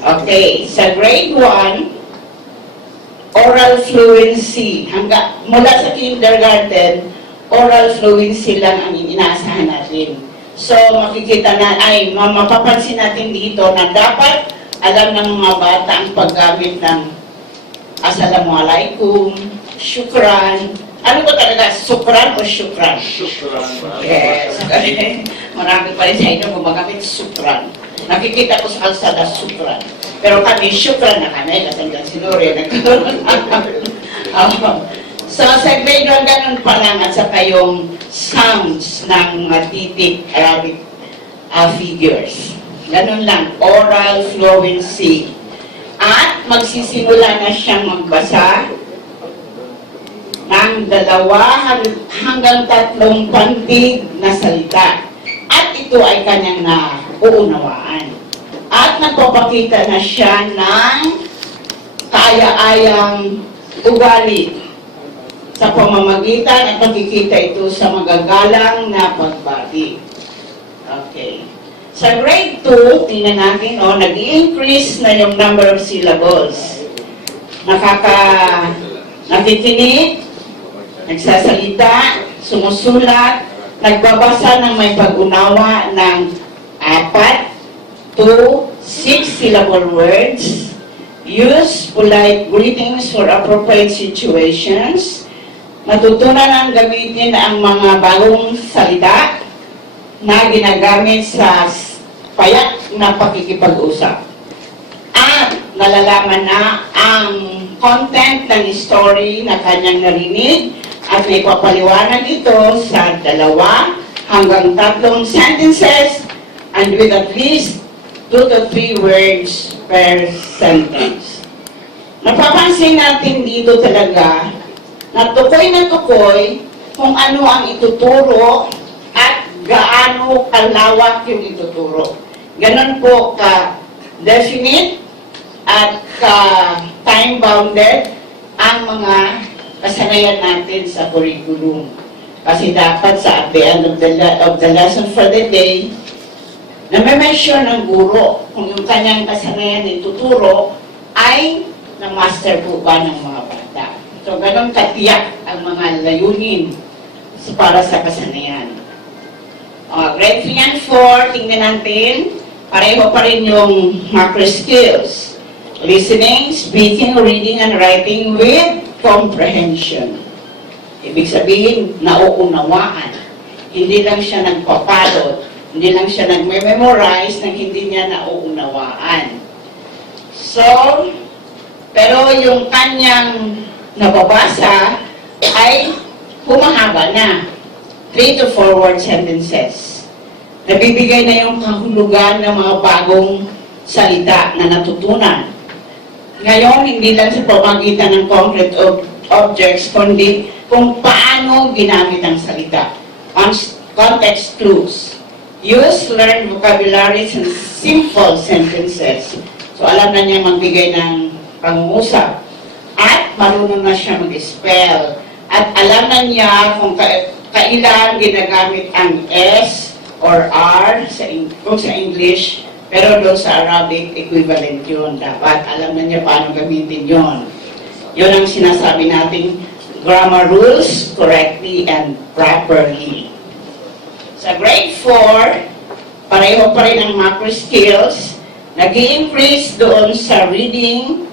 Okay, sa grade 1, oral fluency. Mula sa kindergarten, oral fluency lang ang inaasahan natin. So, makikita na, mapapansin natin dito na dapat alam ng mga bata ang paggamit ng Assalamualaikum, Shukran. Ano ba talaga? Sukran o Shukran? Shukran. Yes. Marami pa rin sa inyo gumagamit Shukran. Nakikita ko sa kalsada Shukran. Pero kami, Shukran na kami. Katanggang sinuri. So, sa grade 1, ganun pa lang at saka yung sounds ng titik Arabic figures. Ganun lang. Oral fluency. At magsisimula na siyang magbasa ng 2 hanggang 3 pantig na salita. At ito ay kanyang nauunawaan. At nagpapakita na siya ng kaaya-ayang ugali sa pamamagitan at pagkikita ito sa magagalang na pagbati. Okay. Sa grade 2, tingnan natin, nag-i-increase na yung number of syllables. Nakikinig, nagsasalita, sumusulat, nagbabasa ng may pag-unawa ng 4 to 6 syllable words, use polite greetings for appropriate situations, matutunan ang gamitin ang mga bagong salita na ginagamit sa payak na pakikipag-usap. At nalalaman na ang content ng story na kanyang narinig at may papaliwanag ito sa 2 hanggang 3 sentences and with at least 2 to 3 words per sentence. Napapansin natin dito talaga na tukoy kung ano ang ituturo at gaano kalawak yung ituturo. Ganon po ka-definite at ka-time-bounded ang mga kasanayan natin sa curriculum. Kasi dapat sa at the end of the lesson for the day, na-mention ng guro kung yung kanyang kasanayan na ituturo ay na-master po ba ng mga bata. So, ganon katiyak ang mga layunin para sa kasanayan. Grade 3 and 4, tingnan natin, pareho pa rin yung macro skills. Listening, speaking, reading, and writing with comprehension. Ibig sabihin, nauunawaan. Hindi lang siya nagpapalot, hindi lang siya nagme-memorize nang hindi niya nauunawaan. So, pero yung kanyang nababasa ay humahaba na. 3 to 4 word sentences. Nabibigay na yung kahulugan ng mga bagong salita na natutunan. Ngayon, hindi lang sa pamagitan ng concrete objects, kundi kung paano ginamit ang salita. Context clues. Use learned vocabularies and simple sentences. So, alam na niya magbigay ng pangungusap. At marunong na siya mag-spell. At alam na niya kung kailan ginagamit ang S or R kung sa English, pero doon sa Arabic, equivalent yun. Dapat alam na niya paano gamitin yun. Yun ang sinasabi nating grammar rules correctly and properly. Sa grade 4, pareho pa rin ang macro skills, nag-i-increase doon sa reading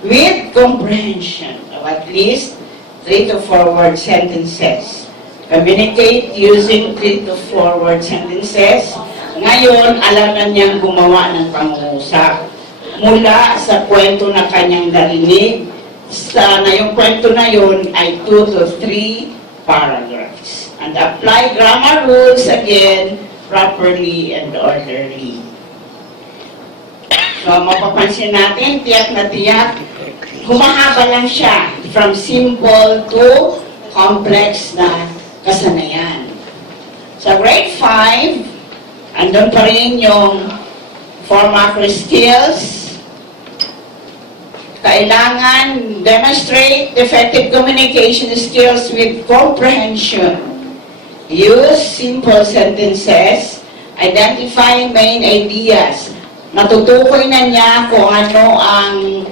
with comprehension of at least 3 to 4 word sentences. Communicate using 3 to 4 word sentences. Ngayon, alam na niyang gumawa ng pangungusap. Mula sa kwento na kanyang narinig, na yung kwento na yun ay 2 to 3 paragraphs. And apply grammar rules again, properly and orderly. So, mapapansin natin, tiyak na tiyak, humahaba lang siya from simple to complex na kasanayan. Sa grade 5, andun pa rin yung 4 macro skills. Kailangan demonstrate effective communication skills with comprehension. Use simple sentences. Identify main ideas. natutukoy na niya kung ano ang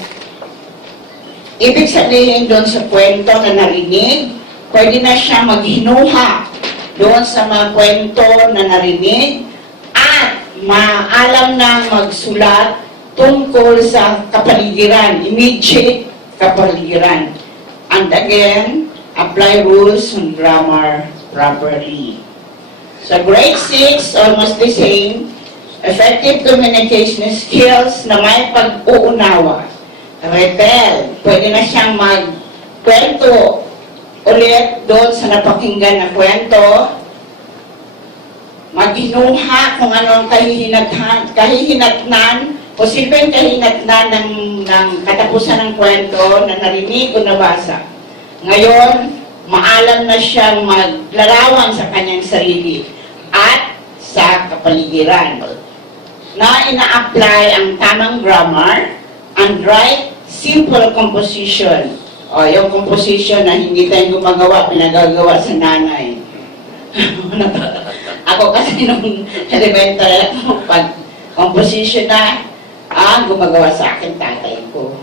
ibig sabihin doon sa kwento na narinig, pwede na siya maghinuha doon sa mga kwento na narinig at maalam na magsulat tungkol sa kapaligiran, immediate kapaligiran. And again, apply rules on grammar properly. So grade 6, almost the same, effective communication skills na may pag-uunawa. Rebel, pwede na siyang magkwento ulit doon sa napakinggan na kwento, maghinuha kung ano ang kahihinatnan, posibleng kahihinatnan ng katapusan ng kwento na narinig o nabasa. Ngayon, maalam na siyang maglarawan sa kanyang sarili at sa kapaligiran na ina-apply ang tamang grammar and right simple composition. O, yung composition na hindi tayo gumagawa, pinagagawa sa nanay. Ako kasi nung elementary, pag composition na, gumagawa sa akin tatay ko.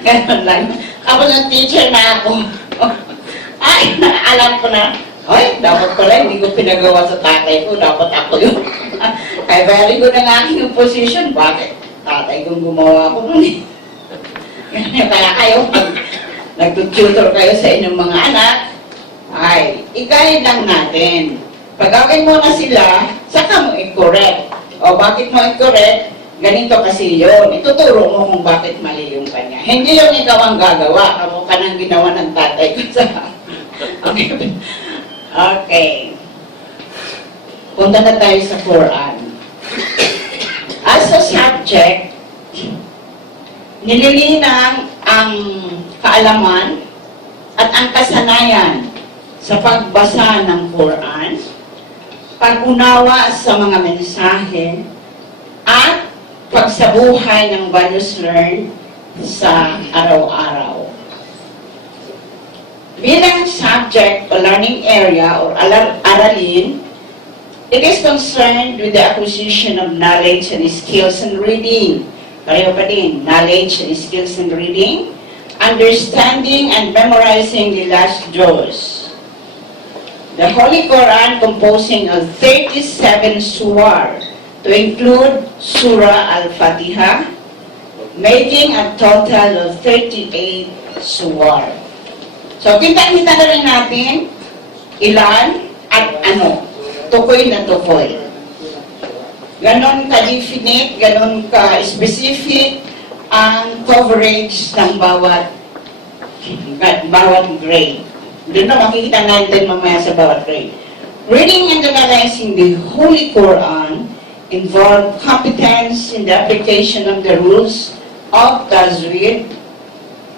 Ganun lang. Ako ng teacher na ako. Ay, alam ko na, ay, dapat pala hindi ko pinagawa sa tatay ko, dapat ako yun. Kaya very good ang aking composition. Bakit? Tatay kong gumawa ko nun eh. Kaya kayo, pag nag-tutor kayo sa inyong mga anak, ay, i-guide lang natin. Pagawin mo na sila, saka mo i-correct. O bakit mo i-correct? Ganito kasi yun. Ituturo mo kung bakit mali yung kanya. Hindi yung ikaw ang gagawa. Ako ka nang ginawa ng tatay ko sa... Okay. Punta na tayo sa Quran. As a subject, nililinang ang kaalaman at ang kasanayan sa pagbasa ng Quran, pag-unawa sa mga mensahe, at pagsabuhay ng values learned sa araw-araw. Bilang subject o learning area or aralin, it is concerned with the acquisition of knowledge and skills in reading. Pareho pa din, knowledge and skills in reading, understanding and memorizing the last juz. The Holy Quran composing of 37 surah to include Surah Al-Fatiha, making a total of 38 surah. So, kita-kita na rin natin ilan at ano. Tukoy na tukoy. Ganon ka-definite, ganon ka-specific ang coverage ng bawat grade. Doon na makikita natin mamaya sa bawat grade. Reading and analyzing the Holy Quran involve competence in the application of the rules of Tajweed.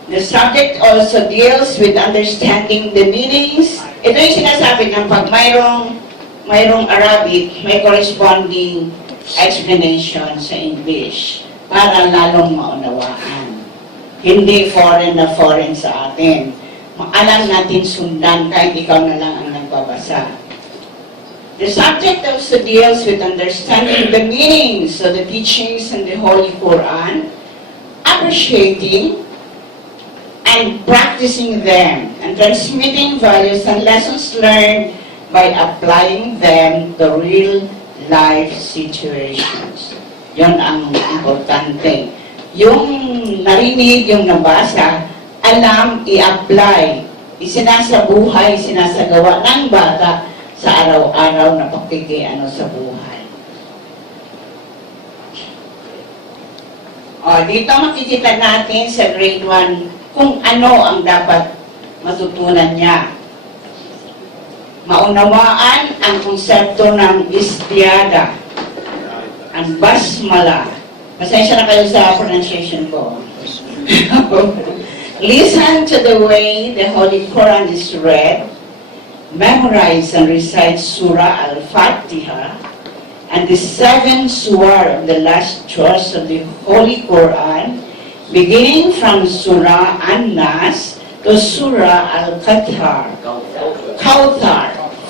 The subject also deals with understanding the meanings. Ito yung sinasabi ng pag mayroong Arabic, may corresponding explanation sa English para lalong maunawaan. Hindi foreign na foreign sa atin. Alam natin sundan kahit ikaw na lang ang nagbabasa. The subject also deals with understanding the meanings of the teachings in the Holy Quran, appreciating and practicing them, and transmitting values and lessons learned by applying them to real life situations. Yon ang importante. Yung narinig, yung nabasa, alam, i-apply, isinasabuhay, sinasagawa ng bata sa araw-araw na pakikiano sa buhay. Dito makikita natin sa grade 1 kung ano ang dapat matutunan niya. Maunawaan ang konsepto ng istiada, ang basmala. Pasensya na kayo sa pronunciation ko. Listen to the way the Holy Quran is read, memorize and recite Surah Al-Fatiha, and the 7 surah of the last juz of the Holy Quran, beginning from Surah An-Nas to Surah Al-Kawthar,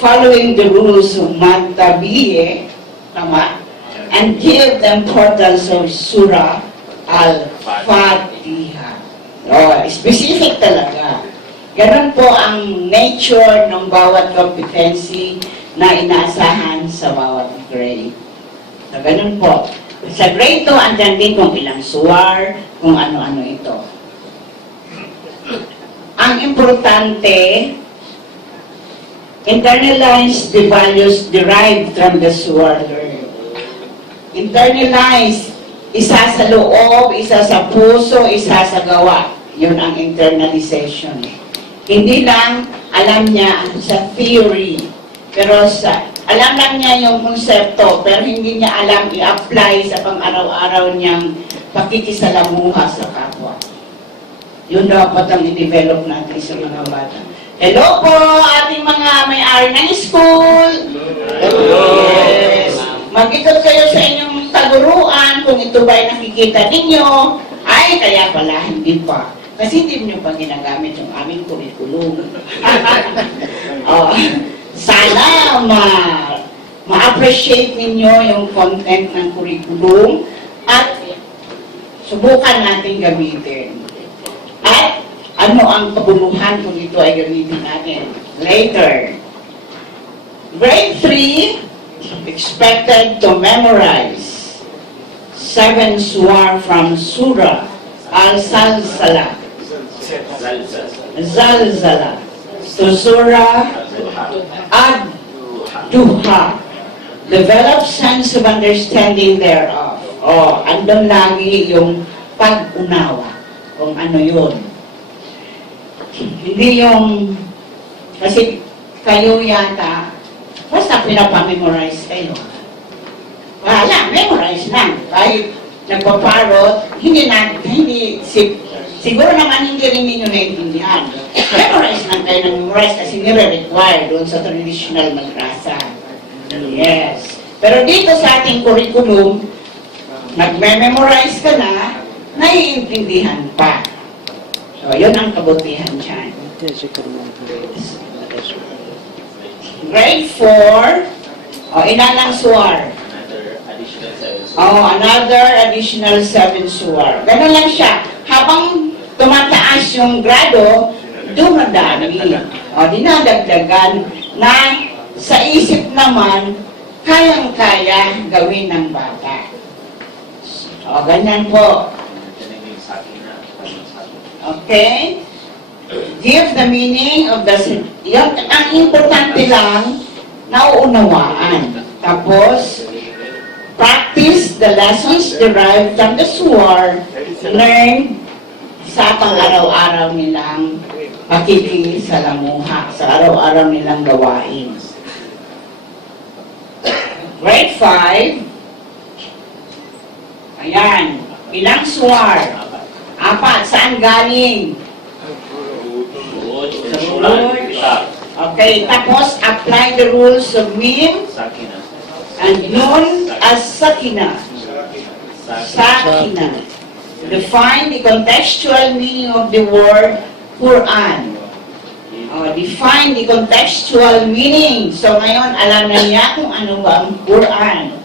following the rules of Mad Tabi'eh, tama? and give the importance of Surah Al-Fatiha. Specific talaga. Ganun po ang nature ng bawat competency na inaasahan sa bawat grade. So, ganun po. Sa grade 2, andyan din kung ilang suwar, kung ano-ano ito. Ang importante, internalize the values derived from the suwar learned. Internalize, isa sa loob, isa sa puso, isa sa gawa. Yun ang internalization. Hindi lang alam niya sa theory, pero alam lang niya yung konsepto, pero hindi niya alam i-apply sa pang-araw-araw niyang pakikisalamuha sa kapwa. Yun dapat ang i-develop natin sa mga bata. Hello po, ating mga may-ari ng school! Hello! Yes! Mag-ikot kayo sa inyong taguruan kung ito ba ay nakikita ninyo. Ay, kaya pala, hindi pa. Kasi hindi nyo pa ginagamit yung aming curriculum. Sana ma-appreciate ninyo yung content ng curriculum at subukan natin gamitin. At ano ang kabuluhan kung ito ay gamitin natin later. Grade 3, expected to memorize 7 suwar from Surah Al-Zalzala. Zalzala. To Surah Ad-Duha. Develop sense of understanding thereof. Andun lagi yung pag-unawa. Kung ano yun. Hindi yung, kasi kayo yata, basta pinapamemorize kayo. Wala, memorize lang. Kahit nagpaparot, siguro naman hindi rin ninyo naintindihan. Memorize lang kayo ng memorize kasi nire-require doon sa traditional madrasa. Yes. Pero dito sa ating curriculum, nagme-memorize ka na, naiintindihan pa. So, yun ang kabutihan dyan. Grade 4, inalang suwar. Another additional 7 suwar. Ganun lang siya. Habang tumataas yung grado, dumadami. Dinadagdagan na sa isip naman, kayang-kaya gawin ng bata. Ganyan po. Okay? Give the meaning of the... Ang importante lang, nauunawaan. Tapos, practice the lessons derived from the suwar learned sa pang-araw-araw nilang pakikisalamuha, sa araw-araw nilang gawain. Grade 5, ayan, ilang suwar? 4, saan galing? Okay, tapos apply the rules of mim and nun as sakina. Sakina. Define the contextual meaning of the word Quran. Define the contextual meaning. So ngayon, alam na niya kung ano ba ang Quran.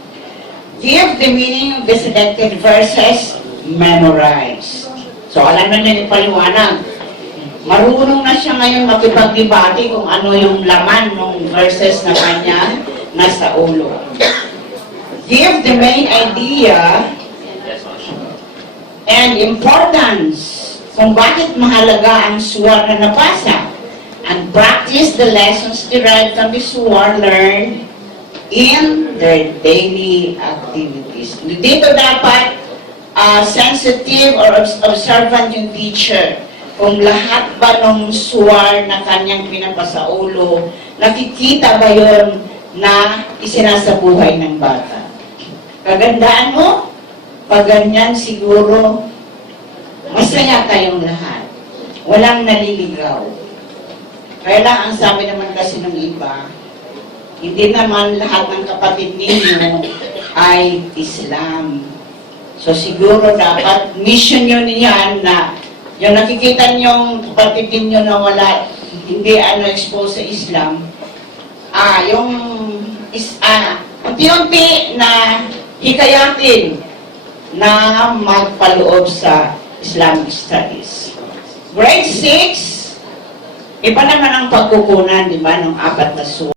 Give the meaning of the selected verses. Memorize. So alam na niya yung paliwanag. Marunong na siya ngayon makipag-debate kung ano yung laman ng verses na kanya nasa ulo. Give the main idea and importance kung bakit mahalaga ang suwar na nabasa, and practice the lessons derived from the suwar learned in their daily activities. Dito dapat sensitive or observant yung teacher. Kung lahat ba ng suwar na kanyang pinapasaulo, nakikita ba yun na isinasabuhay ng bata? Kagandaan mo, pag ganyan siguro, masaya kayong lahat. Walang naliligaw. Kaya lang, ang sabi naman kasi ng iba, hindi naman lahat ng kapatid ninyo ay Islam. So siguro dapat mission nyo niyan na yung nakikita niyong kapatid ninyo na wala, hindi expose sa Islam, unti-unti na hikayatin na magpaloob sa Islamic Studies. Grade 6, iba naman ang pagkukunan, di ba, ng 4 na